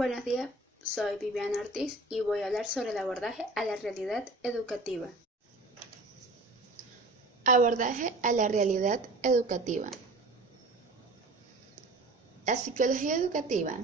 Buenos días, soy Viviana Ortiz y voy a hablar sobre el abordaje a la realidad educativa. Abordaje a la realidad educativa. La psicología educativa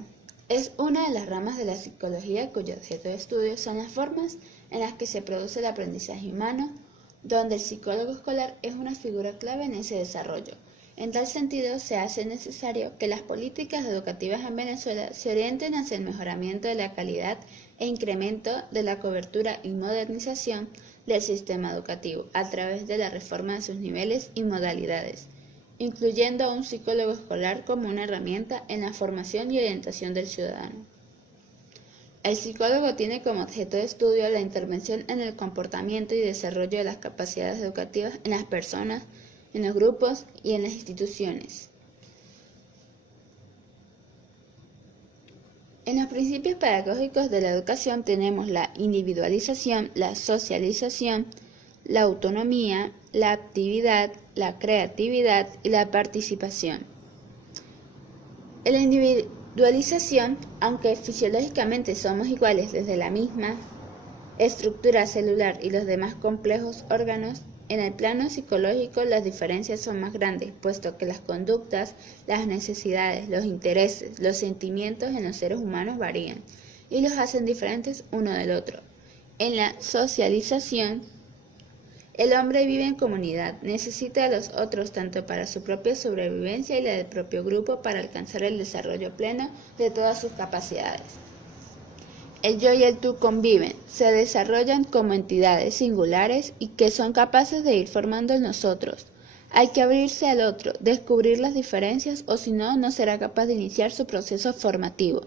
es una de las ramas de la psicología cuyo objeto de estudio son las formas en las que se produce el aprendizaje humano, donde el psicólogo escolar es una figura clave en ese desarrollo. En tal sentido, se hace necesario que las políticas educativas en Venezuela se orienten hacia el mejoramiento de la calidad e incremento de la cobertura y modernización del sistema educativo a través de la reforma de sus niveles y modalidades, incluyendo a un psicólogo escolar como una herramienta en la formación y orientación del ciudadano. El psicólogo tiene como objeto de estudio la intervención en el comportamiento y desarrollo de las capacidades educativas en las personas, en los grupos y en las instituciones. En los principios pedagógicos de la educación tenemos la individualización, la socialización, la autonomía, la actividad, la creatividad y la participación. En la individualización, aunque fisiológicamente somos iguales desde la misma estructura celular y los demás complejos órganos, en el plano psicológico las diferencias son más grandes, puesto que las conductas, las necesidades, los intereses, los sentimientos en los seres humanos varían y los hacen diferentes uno del otro. En la socialización, el hombre vive en comunidad, necesita a los otros tanto para su propia sobrevivencia y la del propio grupo para alcanzar el desarrollo pleno de todas sus capacidades. El yo y el tú conviven, se desarrollan como entidades singulares y que son capaces de ir formando el nosotros. Hay que abrirse al otro, descubrir las diferencias o si no, no será capaz de iniciar su proceso formativo.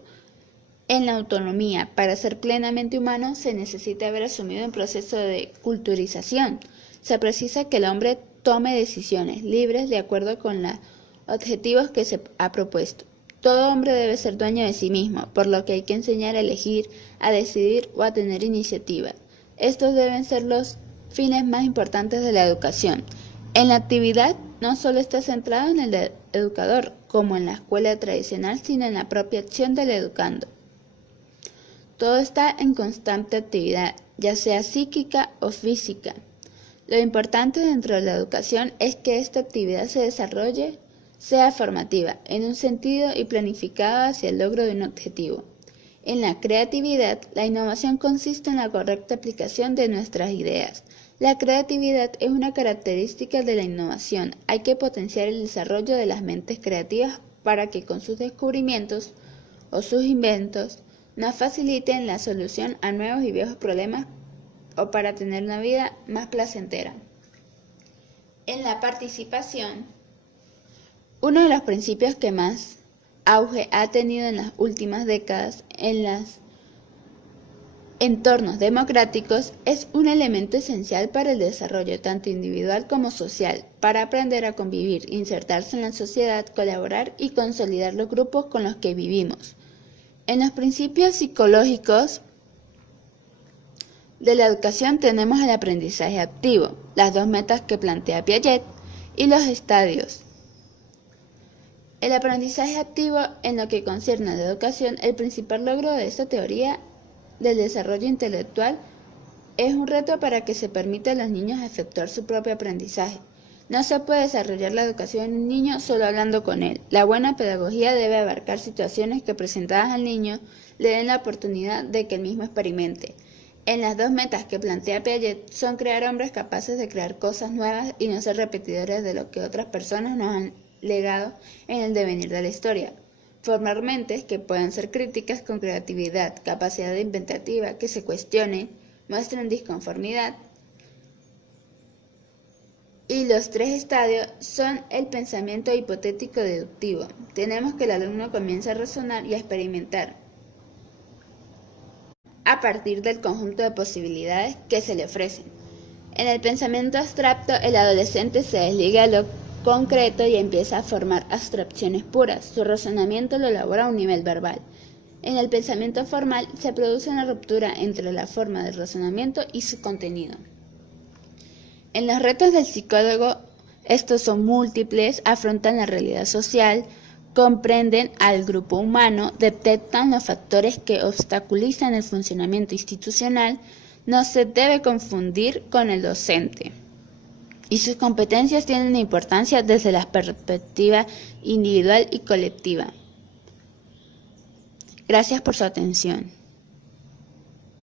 En la autonomía, para ser plenamente humano, se necesita haber asumido un proceso de culturización. Se precisa que el hombre tome decisiones libres de acuerdo con los objetivos que se ha propuesto. Todo hombre debe ser dueño de sí mismo, por lo que hay que enseñar a elegir, a decidir o a tener iniciativa. Estos deben ser los fines más importantes de la educación. En la actividad no solo está centrado en el educador, como en la escuela tradicional, sino en la propia acción del educando. Todo está en constante actividad, ya sea psíquica o física. Lo importante dentro de la educación es que esta actividad se desarrolle, sea formativa, en un sentido y planificada hacia el logro de un objetivo. En la creatividad, la innovación consiste en la correcta aplicación de nuestras ideas. La creatividad es una característica de la innovación. Hay que potenciar el desarrollo de las mentes creativas para que con sus descubrimientos o sus inventos nos faciliten la solución a nuevos y viejos problemas o para tener una vida más placentera. En la participación, uno de los principios que más auge ha tenido en las últimas décadas en los entornos democráticos es un elemento esencial para el desarrollo tanto individual como social, para aprender a convivir, insertarse en la sociedad, colaborar y consolidar los grupos con los que vivimos. En los principios psicológicos de la educación tenemos el aprendizaje activo, las dos metas que plantea Piaget y los estadios. El aprendizaje activo, en lo que concierne a la educación, el principal logro de esta teoría del desarrollo intelectual es un reto para que se permita a los niños efectuar su propio aprendizaje. No se puede desarrollar la educación en un niño solo hablando con él. La buena pedagogía debe abarcar situaciones que presentadas al niño le den la oportunidad de que él mismo experimente. En las dos metas que plantea Piaget son crear hombres capaces de crear cosas nuevas y no ser repetidores de lo que otras personas nos han legado en el devenir de la historia. Formar mentes que puedan ser críticas con creatividad, capacidad inventativa, que se cuestionen, muestren disconformidad. Y los tres estadios son el pensamiento hipotético deductivo. Tenemos que el alumno comience a razonar y a experimentar a partir del conjunto de posibilidades que se le ofrecen. En el pensamiento abstracto, el adolescente se desliga de lo concreto y empieza a formar abstracciones puras. Su razonamiento lo elabora a un nivel verbal. En el pensamiento formal se produce una ruptura entre la forma del razonamiento y su contenido. En los retos del psicólogo, estos son múltiples, afrontan la realidad social, comprenden al grupo humano, detectan los factores que obstaculizan el funcionamiento institucional, no se debe confundir con el docente. Y sus competencias tienen importancia desde la perspectiva individual y colectiva. Gracias por su atención.